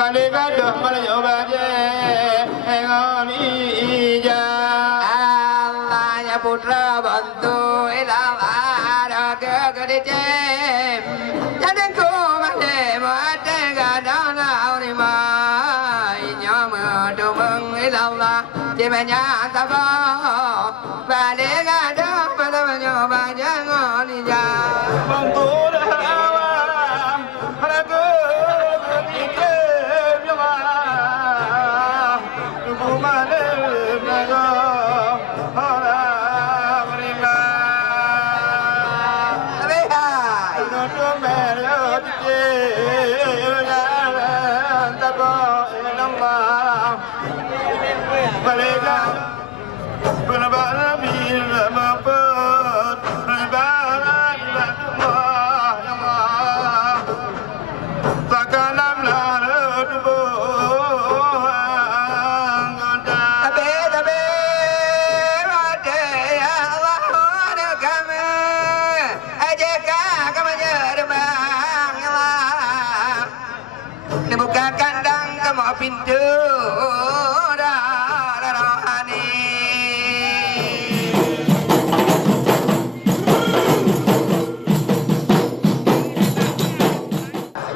balik gaduh balik baje ngoni ja Allah ya putra bantu ilam ada kegeditem jadi ku mati mati gadang lau ni mai nyama domeng ilam lah cemenya tabah balik gaduh balik baje ngoni ja bantu awam ragu dike jama ku mane naga ora mrima Lehai no mero dike tabo lamba balega Penabana bila maput Penabana bila tumah yang takkan lara tubuh anggota tabe tabe mate ya Allah ada kami ajaka kami nyermang ya Allah dibuka kandang kamu pintu dah rohani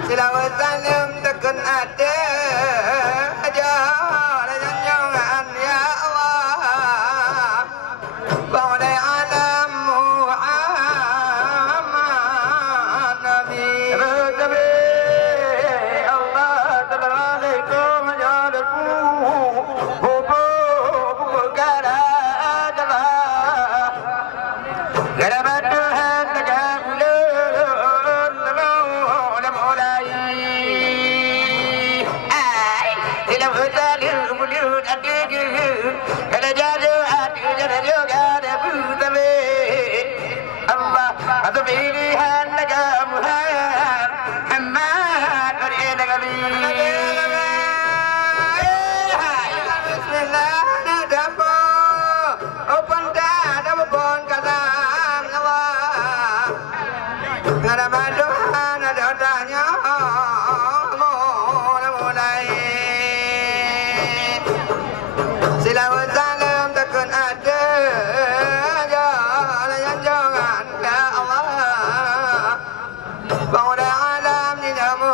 Selamat salam tekun ada aja dan jangan ya Allah Baudai alam Muhammad Nabi Radabe Allah Assalamualaikum ya Rasul Hubu Gara adalah Gara Tuhan negara ulun Lam mulai Ay Tidak bersalin mulut ada Kalau jatuh ada Jangan juga ada Putabe Allah Atau pilihan negara Muhammad Muhammad Dari negara Bismillah Dampo Open dah Dampo pon kadang Allah Ngada maduhan ada tanya mulai Selamat salam takkan ada Jangan jangan ya Allah Baudai alam ni Muhammad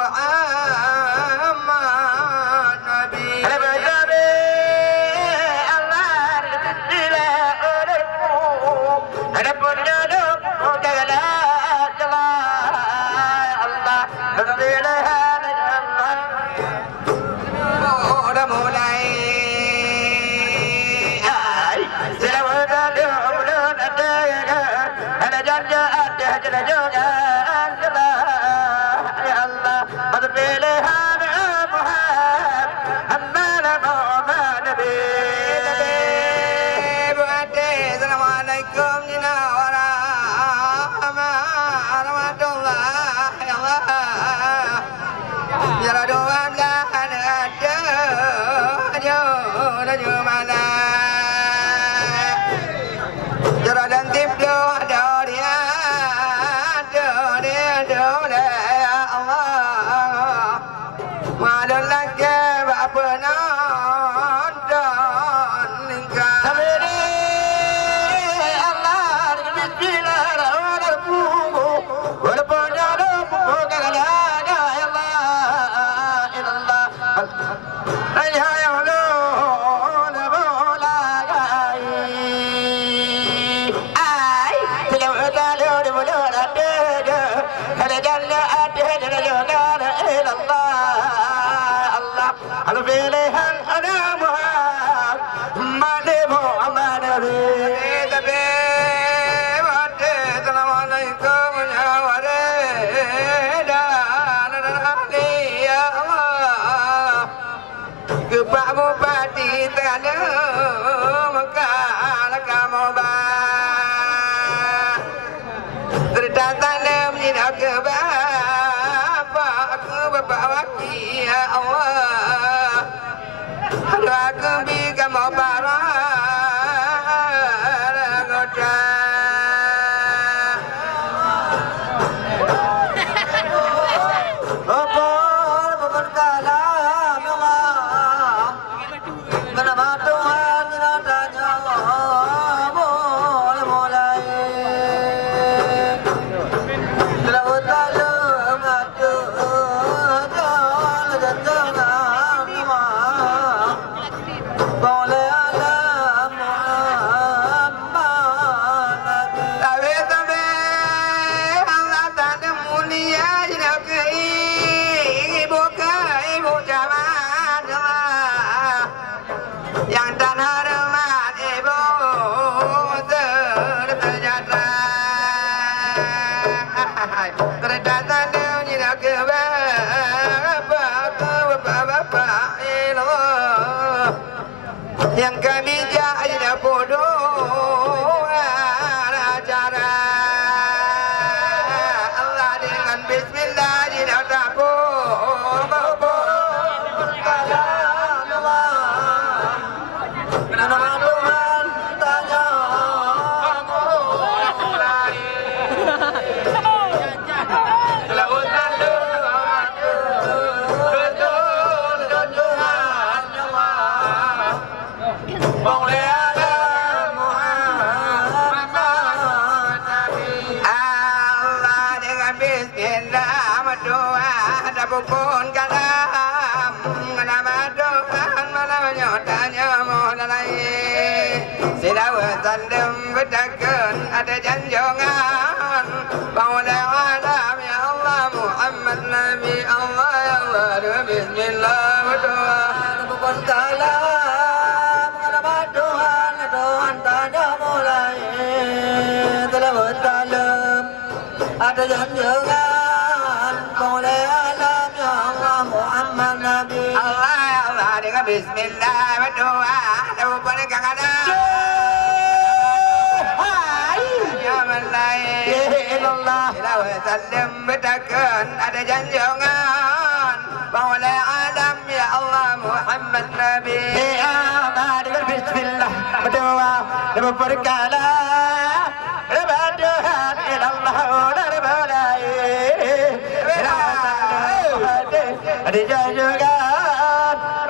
Nabi ada penduduk segala Allah pilihan udah mulai selamat datang bulan ada janji ada juga ya Allah ada pilihan Muhammad Nabi Assalamualaikum Nina warahmatullahi Allah Ya doa belah ada Jauh mana Jauh dan tiplo ada dia ya Allah Malu lagi apa nonton Ningkat pilihan ada Muhammad Nabi tapi mati Assalamualaikum ya wareda ya Allah Kepak bupati terada Mekah kamu bah Cerita tanam jinak ke Bapak wakil ya Allah Aduh aku bika mau parah Goda Apa berkala yang kami jaya bodoh cara Allah dengan Bismillah di dapur nama Tuhan tanya mulai lautan pun kalam nama Tuhan malam nyatanya mulai sudah bersandem berdagun ada janjongan pada alam ya Allah Muhammad Nabi Allah ya Allah Bismillah berdoa pun kalam nama Tuhan Tuhan tanya mulai telah bersandem ada janjongan pada Allah dengan Bismillah berdoa depan kakada ya malai Allah ilahi sallim bertakun ada janjongan maula alam ya Allah Muhammad Nabi Allah dengan Bismillah berdoa depan perkala berdoa ilallah ada jangan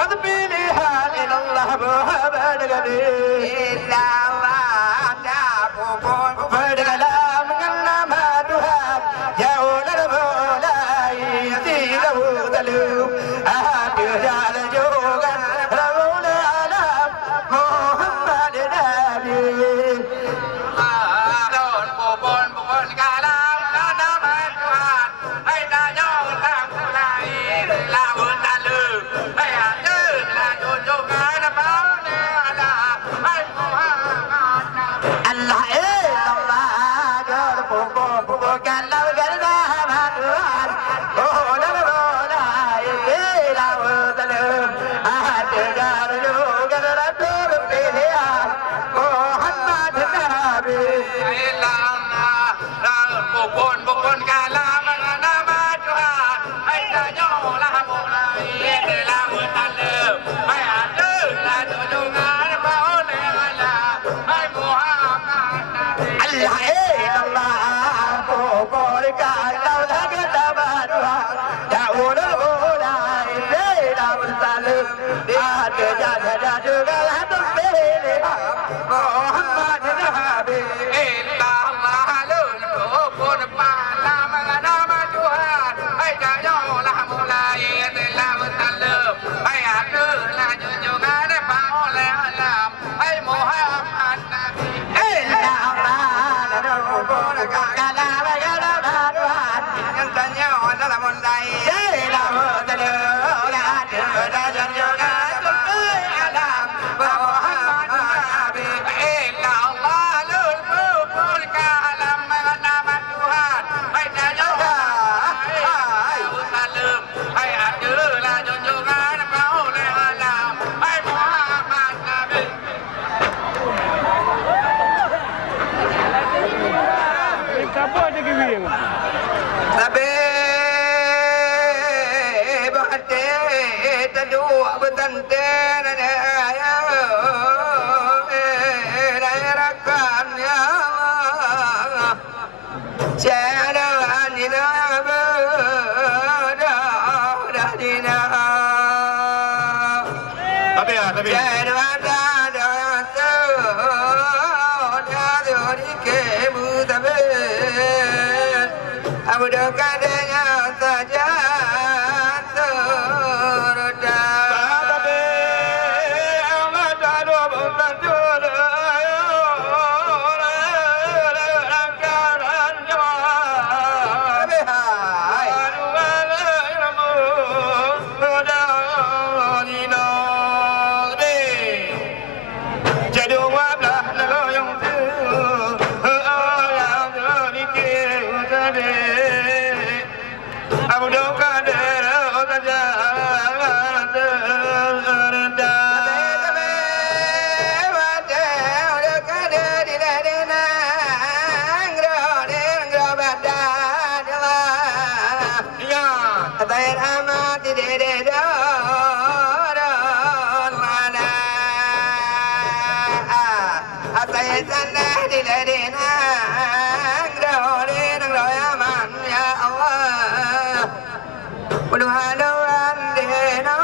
ada pilihan ilallah Muhammad Nabi ilallah dapun berdalam dengan nama Tuhan ya Allah mulai tidak dalam ada jalan juga Rabbul alam Muhammad Nabi don pupun kalam nama Tuhan hai tanya orang mulai طير أمات دي دار الغلا أطير سنة دي لدينا دورين يا من يا الله ولوها لو عندنا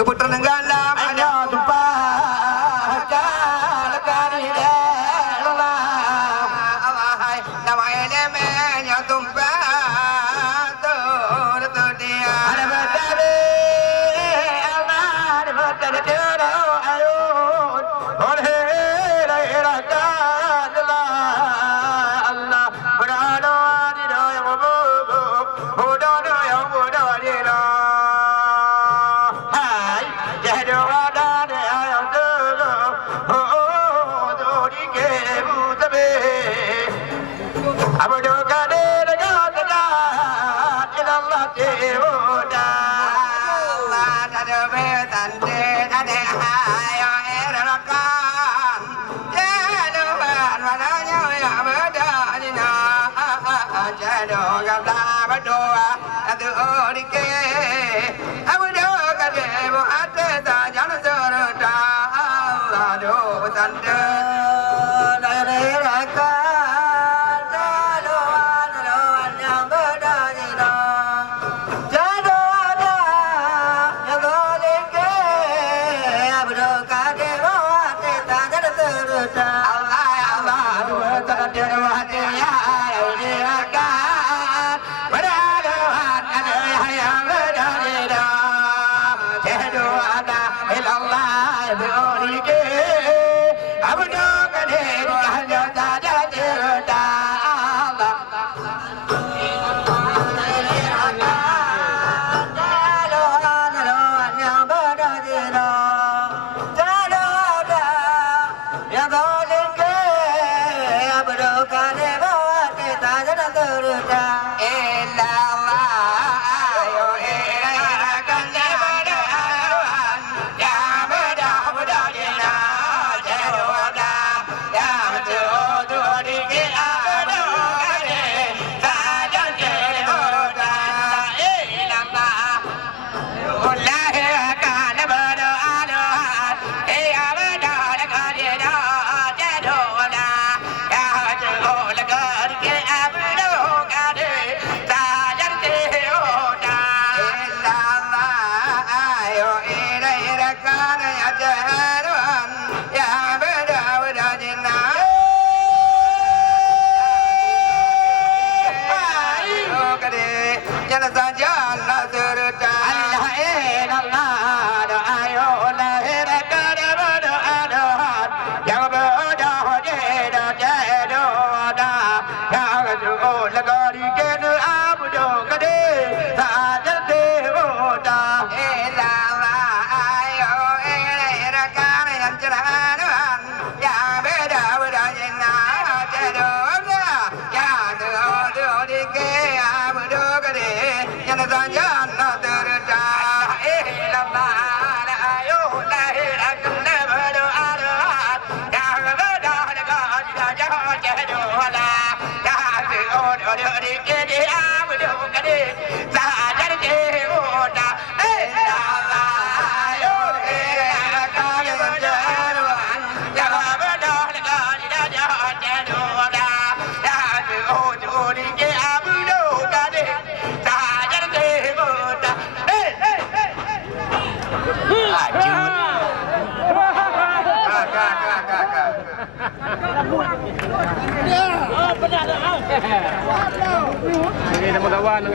Keputusan galam ada tupa kala kari dela awahai namanya menya tumpa tu dia ada betade Allah betade dia ayun oleh la kala Allah berada di dalam bodoh yang bodoh di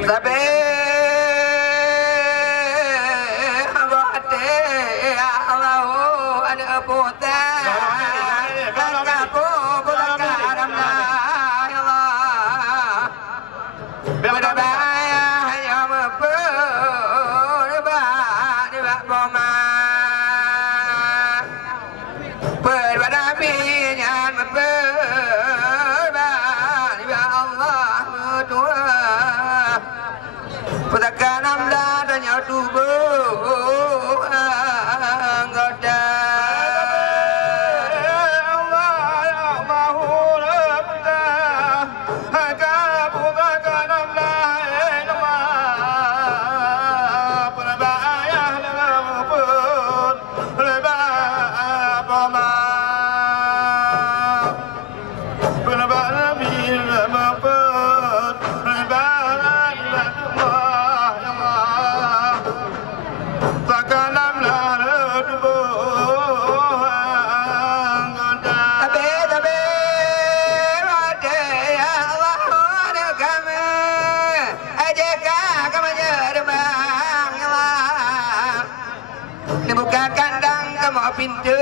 Sabi bote Allahu ada puta kaku bulakaram la Allah berbahaya hanya berba di boma berbadabi nyan berba di Allah Tuhan Putakanam dadanya tubuh anggota Allah ya Allahu rabta haka putakanam dadanya perbayah lemput berbama berbami lemput Buka kandang kamu pintu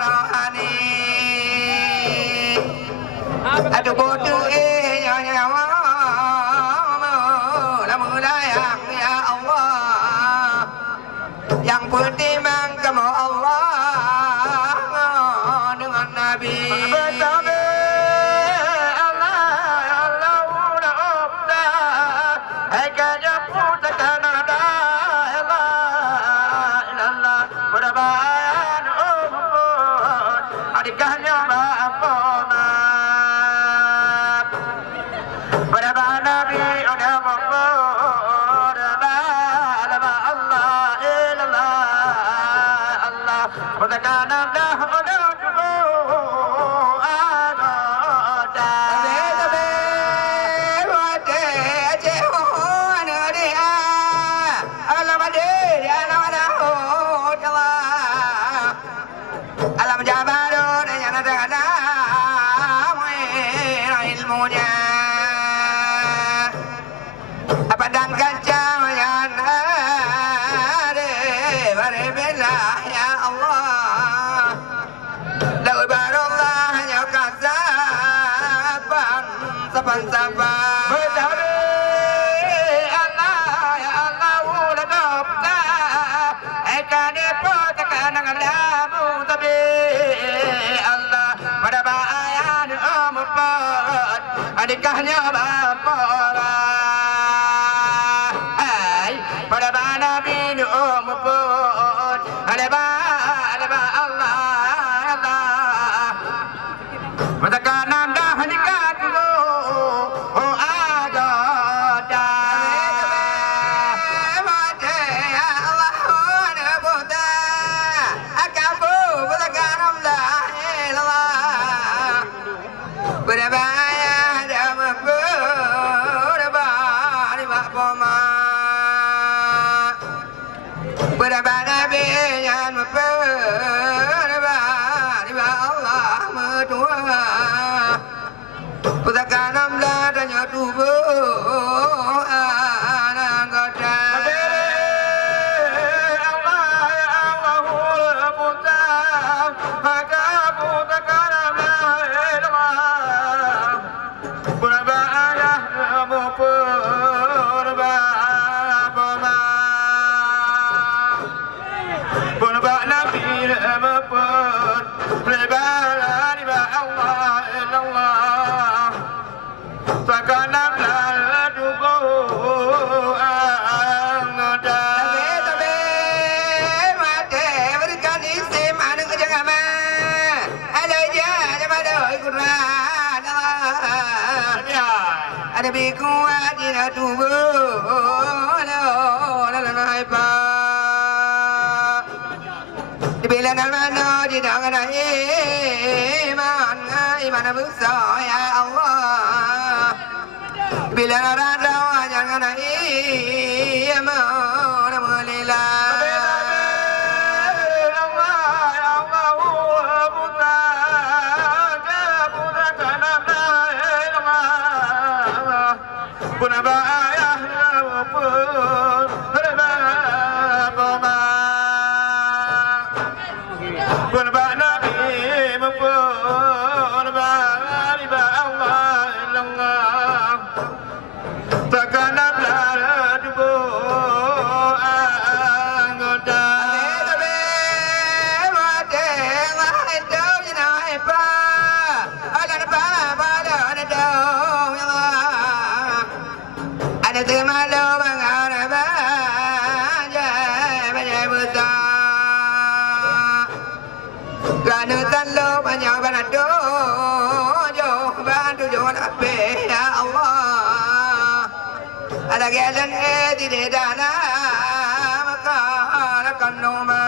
rohani Aduh bodoh nyawa Lamulayang ya Allah Yang pertimang kamu Allah dengan Nabi Alam jabarun yang ada ilmunya apa dan kancam yang ada berbela ya Allah lau barallah ya kasaban saban bertabe Allah ya Allah ulah nafsa ekane potakan ngalamu tabe Allah pada bayan ampat adikahnya bapak pada bana bin umput alaba Allah Allah matakan dah nikat lo oh ada mate Allah ana buta akabu matakan Allah Allah berbahaya dah berbahaya bapa Berbana biyan berbahaya Allah Tuhan Putakanam ladanya tubuh anggota Allah ya Allah puta maka putakanam ladanya berbahaya Ada bikuat di tubuh la pa di bilan mana di dangan iman besar ya Allah bila rada jangan iman mulila Allah ya Allah berbayar pun berbama berbak Nabi pun berbari Allah Allah takkan ada tubuh anggota ada termalu mengarah banyak besar kerana tanlo banyak banado jauh bantu jauh ape ya Allah ada jalan di dana maka akan noma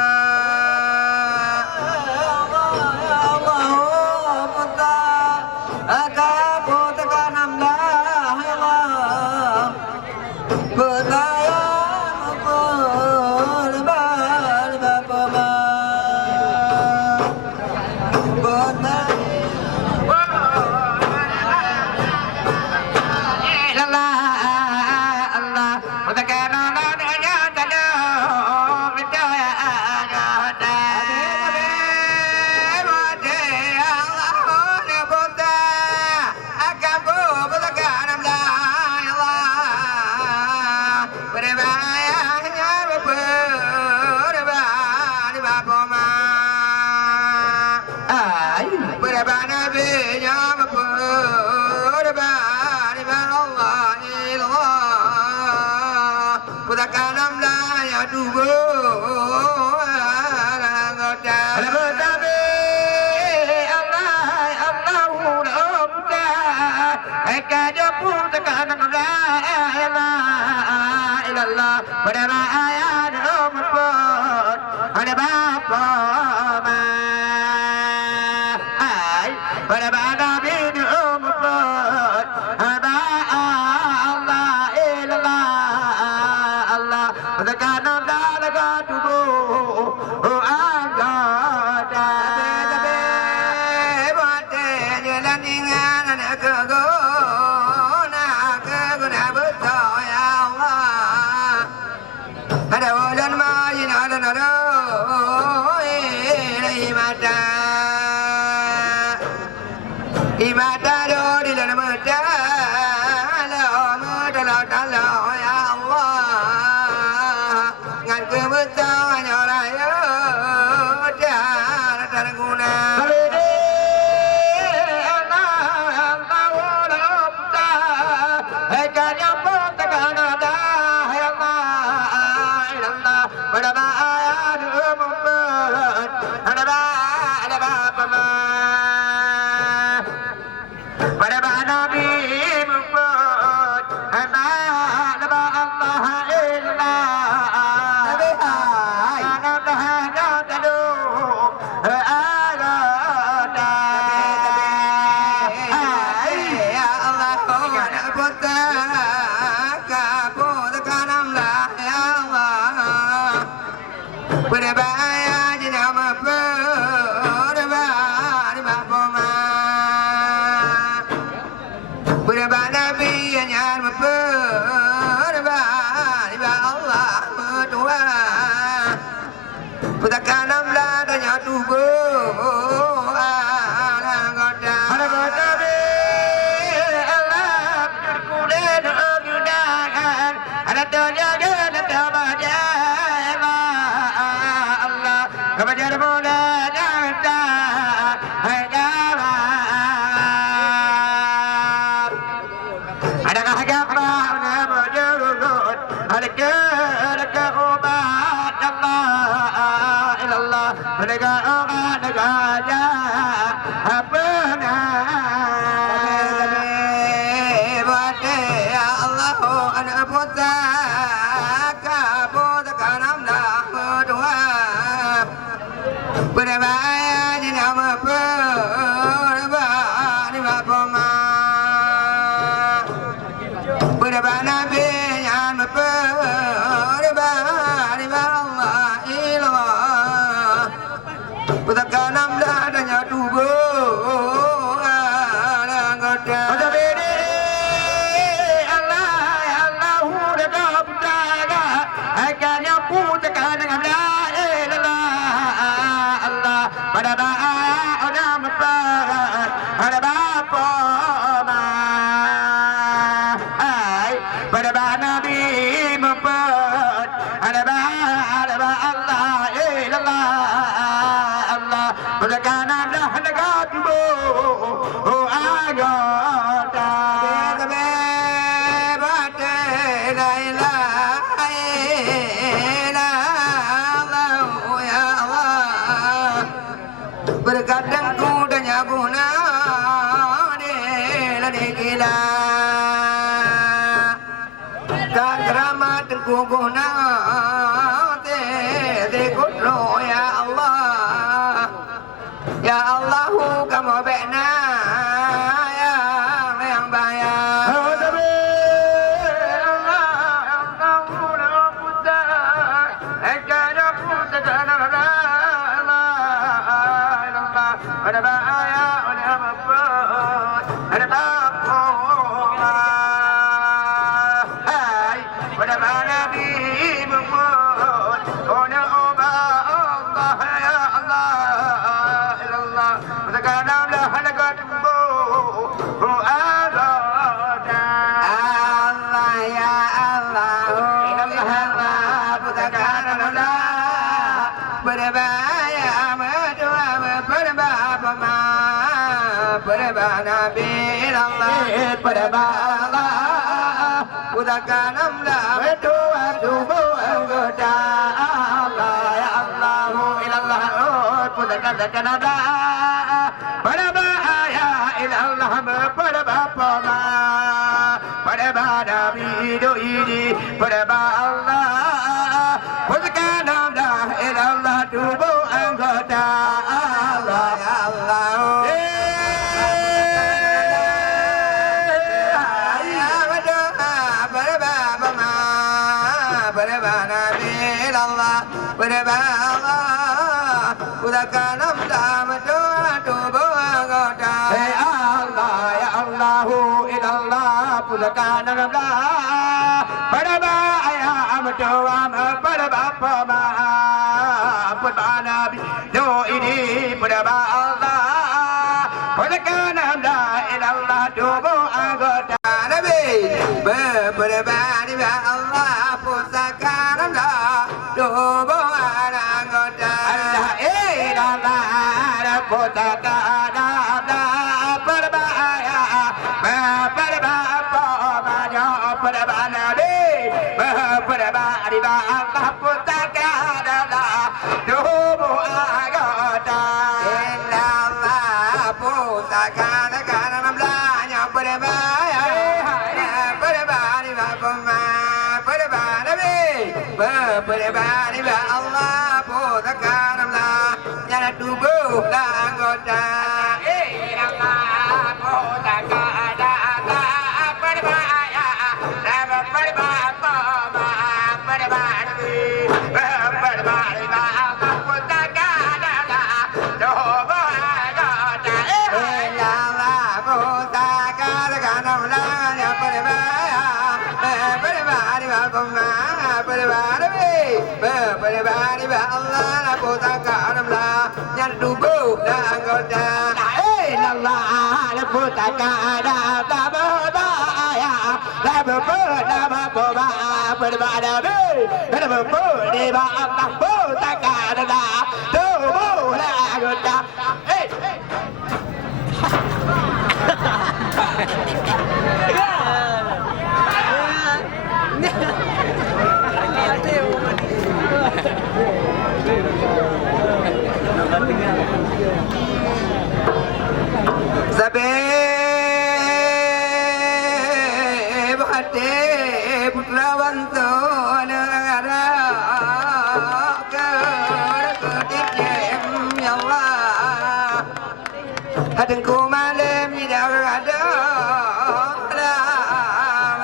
Putak kanam dah adanya tubuh dah dekat bu agota be bate la ilaha illallah ya Allah berkadang kudanya guna de gila kagramat guna de kudro ya Allah ya Allahu kamu bena yang bayar Udakanam la betu atubu anggota Allah ya Allahu ilallah udakan ada pada bahaya ilallah pada bapa ma pada nabi do ini pada Allah udakanam la ilallah tubu anggota Allah ya Allah Udakanam dam doa tubu anggota Allah ya Allahu ilallah udakanam la pada bahaya doa pada bapa ma pada nabi do ini pada Allah udakanam la ilallah tubu anggota nabi pada bahaya Allah udakanam la tubu anggota Hadengku malam tidak ada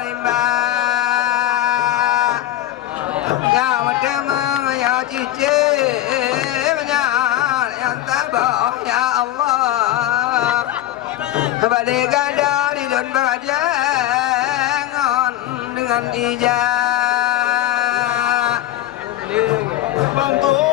limba Kau demang ya cici yang tabah ya Allah Balik dari dan berjangan dengan ijazah Bantu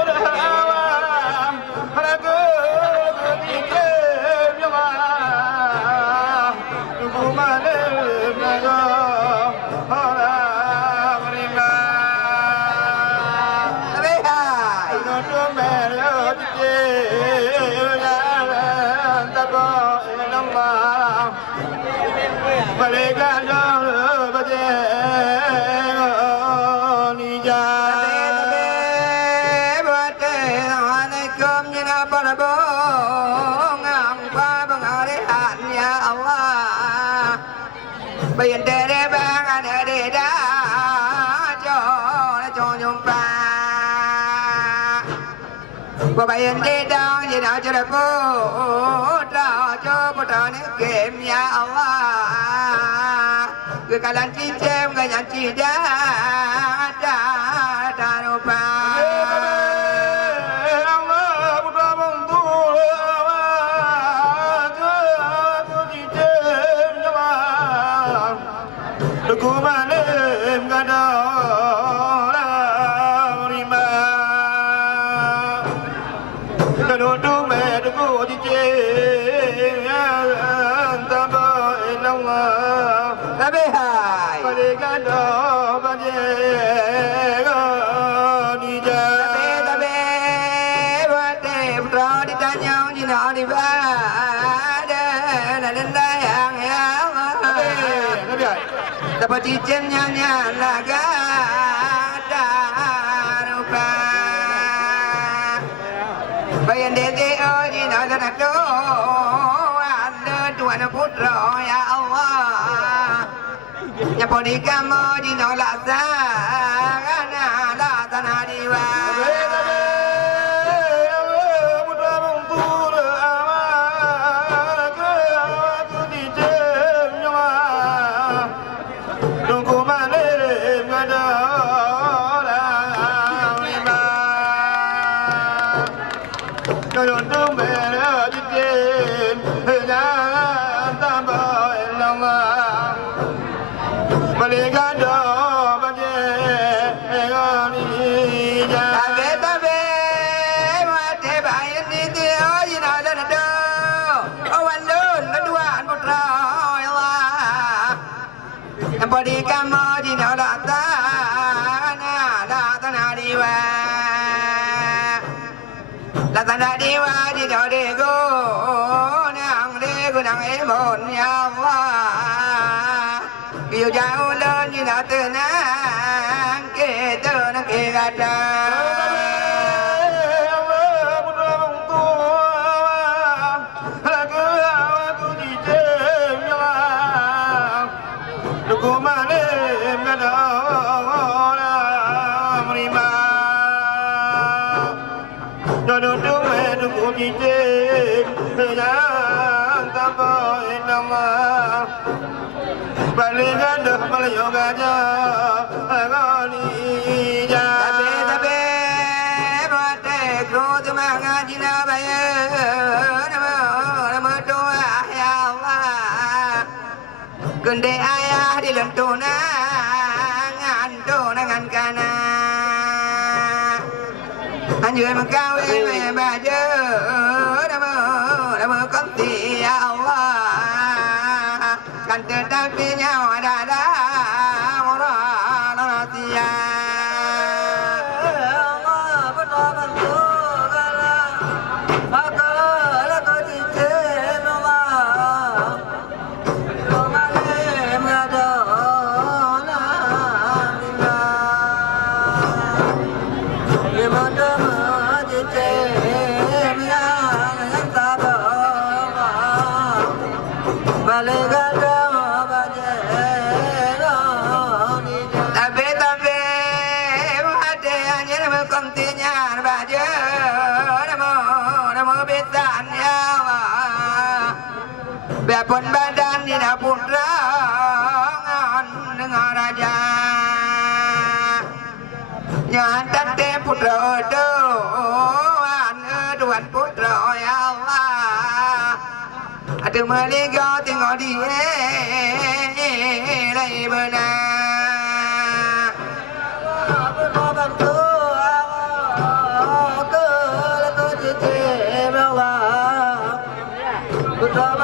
biển đề đề bang anh ở đề đá cho nhung pa và biển đề đăng gì nào cho đẹp bố cho bố trò những game nhà Allah người cả lần chi xem người nhận chi đá đâu pa Dapat cicemnya laga darupa bayan dede oji na danado anda tuan putra ya Allah ya podi kamu di nolak sana la tanah diwa Body kamu di nolak tanah diwa, la tanah diwa di dego nang emon ya Allah, biar jauh lagi nak tenang ke gada. Balikan dah Malayoga Tapi Bate Kru Tumangan Jina Baye Nama doa ya Allah Kunde ayah di lentunang Antunangan kana Anjur mengkawe baju Nama konti ya Allah Kan tetapi nyawa dada murah lasia Allah berbantu kala maka laku cincin Allah kemalim ngada lima cincin yang tabah balik Pun badan di putra dengan raja nyata te putra tuan putra ya Allah ada meliga tengok dia lai benar bantu aku laku cincin Allah putra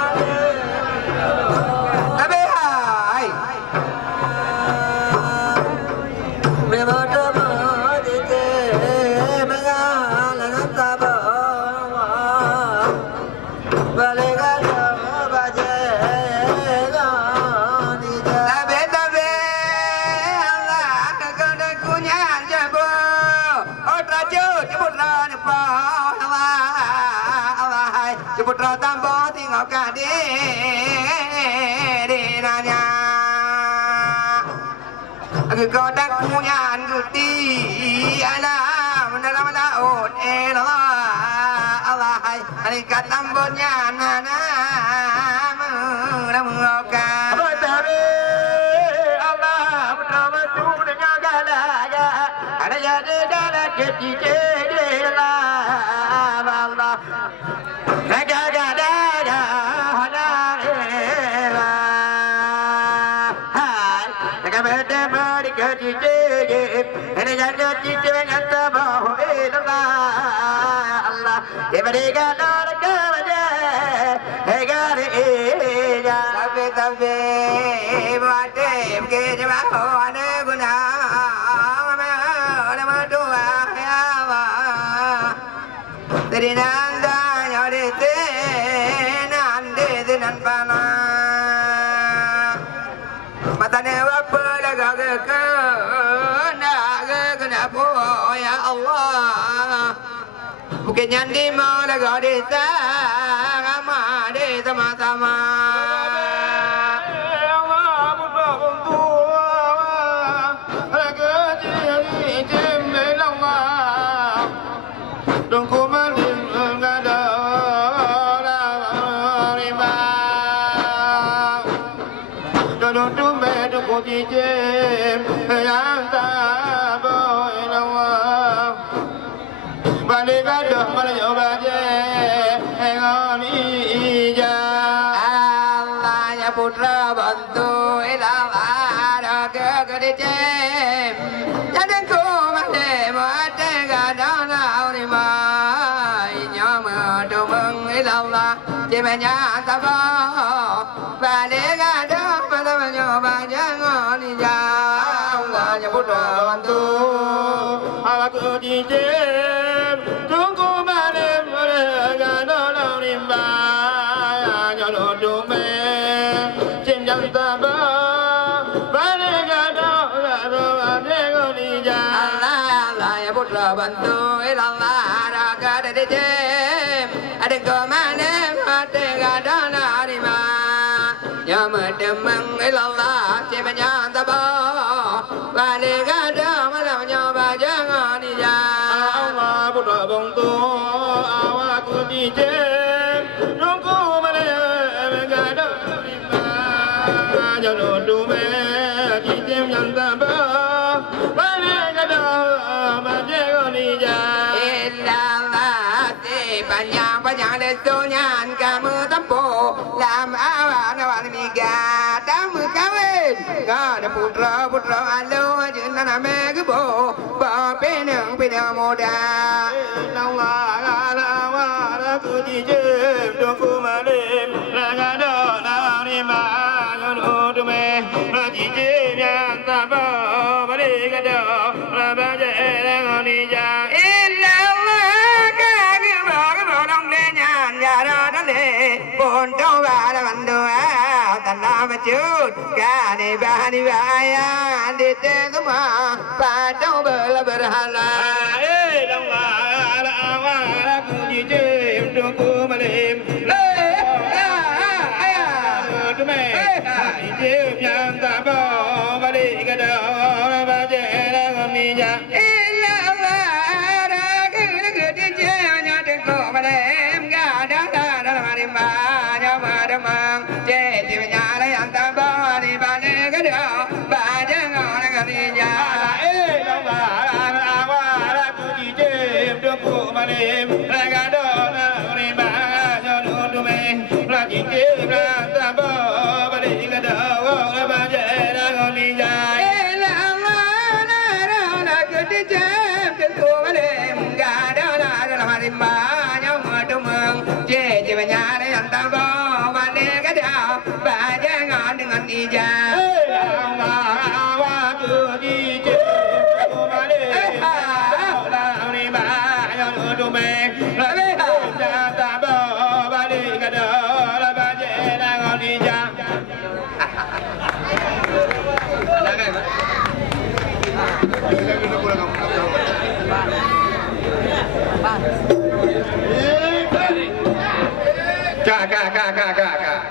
putra tambo tinggal kade di nanya คือก็ดักมูญานกุตีอาลามันละมันละโอดเอละอะไรอันนี้กัดตำบลญาณนะมือละมืออกาada jadi dalam kecil la la raga gada hada la hai raga berde berde kecil ada jadi kecil ngata bahu la Allah diberi gada raga gada ya tabe tabe bade ke jawab ane guna Dari nanda nyari te nande te nanpana matane wapa laga ke naga kenapa ya Allah mungkin nyandi mau laga desa sama de sama-sama Putra bantu ilalah ke kerjem jadi ku mati mati gadang ni mai nyama domeng ilalah cemenya tabo balik gadang pada menyoba jangan ya Allah ya putra bantu ala kerjem tunggu malam gadang ni mai nyama domeng bantu ilallah raga dari jem ada kemana mati gadana rima ya medemeng ilallah cemanya tabo balik gadang malam nyoba jangan ya Allah putra bantu awak di jem tunggu mana gadang rima jangan dume di jem yang tabo balik gadang Panjang để tôi nhàn cả mưa tắm bộ làm áo nó bạn mi gà đám mưa cá bên gà để bút rơ alo chuyện là mẹ cứ bộ bỏ bên đường mồ đà lòng là cứ đi chơi đường khu mà đêm là gà đó nào đi mà nó đồ mẹ là chỉ chơi nhàn ta bỏ mà đi gà đó là bao giờ đang đi ra Pun kau ada bantu tanah macut kani bani baya di semua padau bela berhala dong ala awal aku dijem dongku malim tume dijem yang tak bawa balik ke dalam baca dalam minyak Kak.